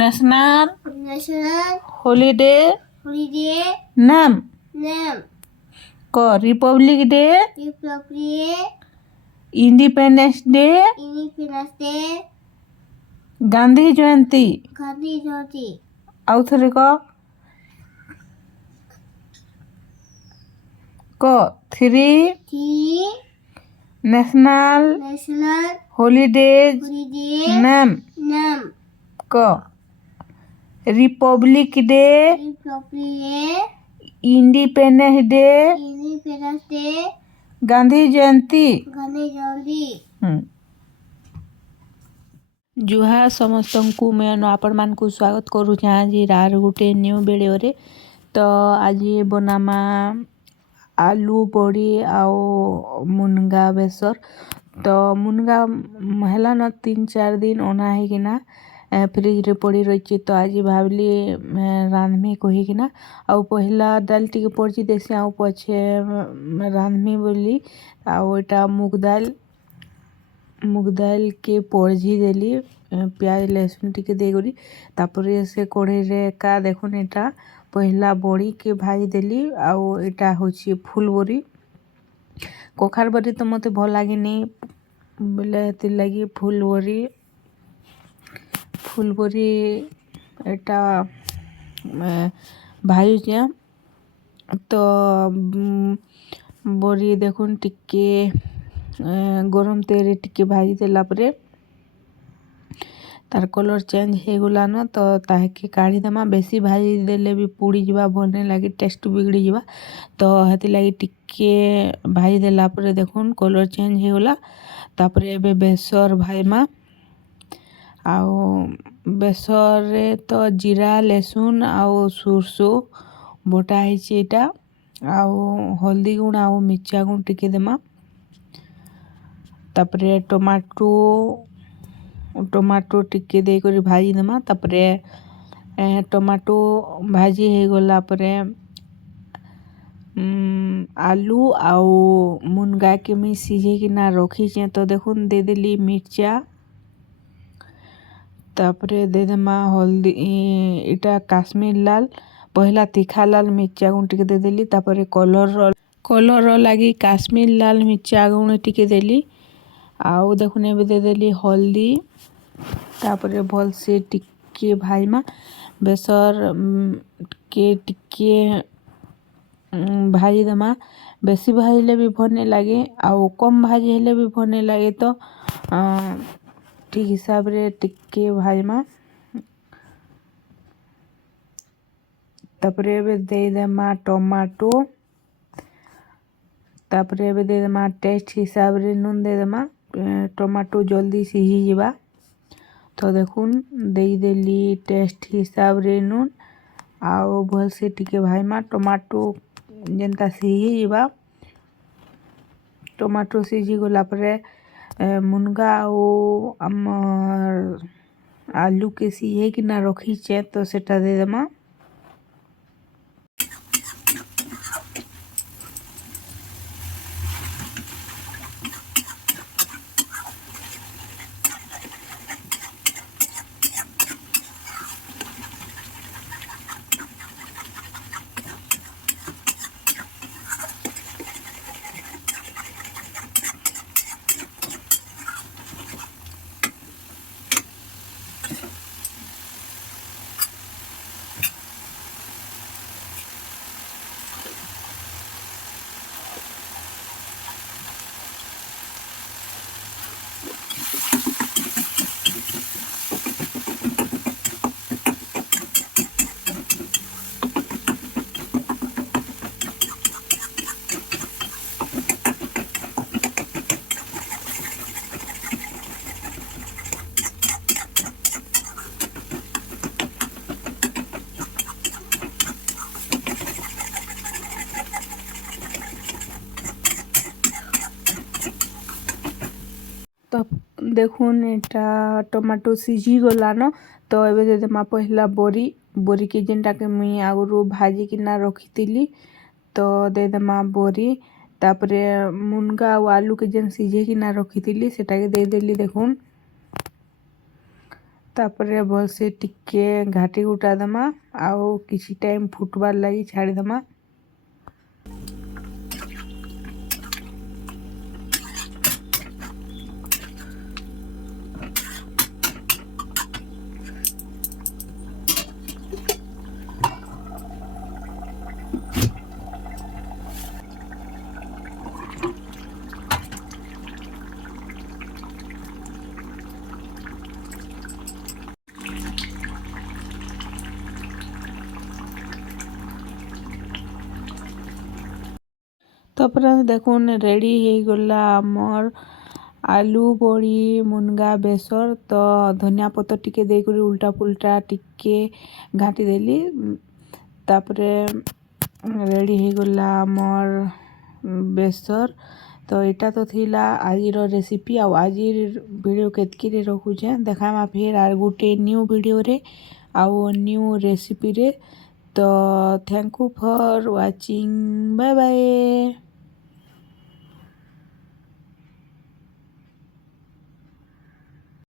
National national holiday holiday নাম name ক Republic Day Republic Independence Day Independence Day Gandhi Jayanti Gandhi Jayanti ଆଉ ଥରେ ক three three national national holidays holiday নাম name ক Republic Day Republic Independence Day Independence Day Gandhi Jayanti Gandhi Jayanti ଜୁହାର ସମସ୍ତଙ୍କୁ ମୁଁ ଆପଣମାନଙ୍କୁ ସ୍ୱାଗତ କରୁଛି ଆଜି ଆର ଗୋଟେ ନ୍ୟୁ ଭିଡ଼ିଓରେ। ତ ଆଜି ବନାମା ଆଲୁ ବଡ଼ି ଆଉ ମୁନଗା ବେସର। ତ ମୁନଗା ହେଲାନ 3-4 ଦିନ ଅନା ହେଇକିନା ଫ୍ରିଜ୍ରେ ପଡ଼ି ରହିଛି। ତ ଆଜି ଭାବିଲି ରାନ୍ଧମି କହିକିନା ଆଉ ପହିଲା ଡାଲି ଟିକେ ପଡ଼ିଛି ଦେସି ଆଉ ପଛେ ରାନ୍ଧମି ବୋଲି। ଆଉ ଏଇଟା ମୁଗ ଡାଲ କେ ପଡ଼ଝି ଦେଲି ପିଆଜ ଲେସୁନ ଟିକେ ଦେଇକରି। ତାପରେ ସେ କଢ଼େଇରେ ଏକା ଦେଖୁନ ଏଇଟା ପହିଲା ବଡ଼ିକେ ଭାଜି ଦେଲି ଆଉ ଏଇଟା ହେଉଛି ଫୁଲବରି। କଖାର ବରି ତ ମୋତେ ଭଲ ଲାଗେନି ବୋଲେ ସେଥିଲାଗି ଫୁଲବରି ଏଇଟା ଭାଜୁଛେ। ତ ବରି ଦେଖୁନ ଟିକେ ଗରମ ତେଲରେ ଟିକେ ଭାଜି ଦେଲା ପରେ ତାର କଲର୍ ଚେଞ୍ଜ ହେଇଗଲାନ। ତ ତାହାକେ କାଢ଼ିଦେମା। ବେଶୀ ଭାଜି ଦେଲେ ବି ପୋଡ଼ିଯିବା, ଭଲ ନାଇଁ ଲାଗି, ଟେଷ୍ଟ ବିଗିଡ଼ିଯିବା। ତ ସେଥିଲାଗି ଟିକେ ଭାଜି ଦେଲା ପରେ ଦେଖୁନ କଲର୍ ଚେଞ୍ଜ ହେଇଗଲା। ତାପରେ ଏବେ ବେସର ଭାଜମା। ଆଉ ବେସରରେ ତ ଜିରା ଲେସୁନ ଆଉ ସୋରଷ ବଟା ହେଇଛି ଏଇଟା। ଆଉ ହଳଦୀ ଗୁଣ୍ଡ ଆଉ ମିର୍ଚା ଗୁଣ୍ଡ ଟିକେ ଦେମା। ତାପରେ ଟମାଟୋ ଟିକେ ଦେଇକରି ଭାଜି ଦେମା। ତାପରେ ଟମାଟୋ ଭାଜି ହେଇଗଲା ପରେ ଆଲୁ ଆଉ ମୁନଗାକେ ମୁଇଁ ସିଝେଇକିନା ରଖିଛେଁ। ତ ଦେଖୁନ ଦେଇଦେଲି ମିର୍ଚା। ତାପରେ ଦେଇଦେମା ହଳଦୀ, ଏଇଟା କାଶ୍ମୀର ଲାଲ, ପହିଲା ତିଖା ଲାଲ ମିର୍ଚା ଗୁଣ୍ଡ ଟିକେ ଦେଇଦେଲି। ତାପରେ କଲର୍ର ଲାଗି କାଶ୍ମୀର ଲାଲ ମିର୍ଚା ଗୁଣ୍ଡ ଟିକେ ଦେଲି। ଆଉ ଦେଖୁନ ଏବେ ଦେଇଦେଲି ହଳଦୀ। ତାପରେ ଭଲସେ ଟିକେ ଭାଜମା। ବେସର ଟିକେ ଭାଜିଦେମା। ବେଶୀ ଭାଜିଲେ ବି ଭଲ ନାଇଁ ଲାଗେ ଆଉ କମ୍ ଭାଜି ହେଲେ ବି ଭଲ ନାଇଁ ଲାଗେ। ତ ଠିକ୍ ହିସାବରେ ଟିକେ ଭାଜମା। ତାପରେ ଏବେ ଦେଇଦେମା ଟମାଟୋ। ତାପରେ ଏବେ ଦେଇଦେମା ଟେଷ୍ଟ ହିସାବରେ ନୁନ ଦେଇଦେମା। ଟମାଟୋ ଜଲ୍ଦି ସିଝିଯିବା। ତ ଦେଖୁନ ଦେଇଦେଲି ଟେଷ୍ଟ ହିସାବରେ ନୁନ ଆଉ ଭଲସେ ଟିକେ ଭାଜମା। ଟମାଟୋ ଯେନ୍ତା ସିଝିଯିବା। ଟମାଟୋ ସିଝିଗଲା ପରେ ମୁନଗା ଆଉ ଆମର୍ ଆଲୁକେ ସିଝେଇକିନା ରଖିଛେ ତ ସେଟା ଦେଇଦେମା। ତ ଦେଖୁନ ଏଇଟା ଟମାଟୋ ସିଝିଗଲାନ। ତ ଏବେ ଦେଇଦେମା ପହିଲା ବରିକେ ଯେନ୍ଟାକେ ମୁଇଁ ଆଗରୁ ଭାଜିକିନା ରଖିଥିଲି। ତ ଦେଇଦେମା ବରି। ତାପରେ ମୁନଗା ଆଉ ଆଲୁକେ ଯେନ୍ ସିଝେଇକିନା ରଖିଥିଲି ସେଟାକେ ଦେଇଦେଲି। ଦେଖୁନ तापरे भलसे टिके घाटी गुटा दमा आउ किछि टाइम फुटबार लगी छाड़ी दमा। तो फ्रेंड्स देखुन रेडी हो गला आमर आलू बड़ी मुनगा बेसर। तो धनिया पत्तर टिके देकर उल्टा पुल्टा टिके घाटी देली। तापरे रेडी हो गला आमर बेसर। तो यहाँ तो थिला आजिर रेसिपी आजिर वीडियो केतकी रखुचे देखा फिर आर गोटे न्यू वीडियो रे आउ न्यू रेसिपी रे। तो thank you for watching bye bye.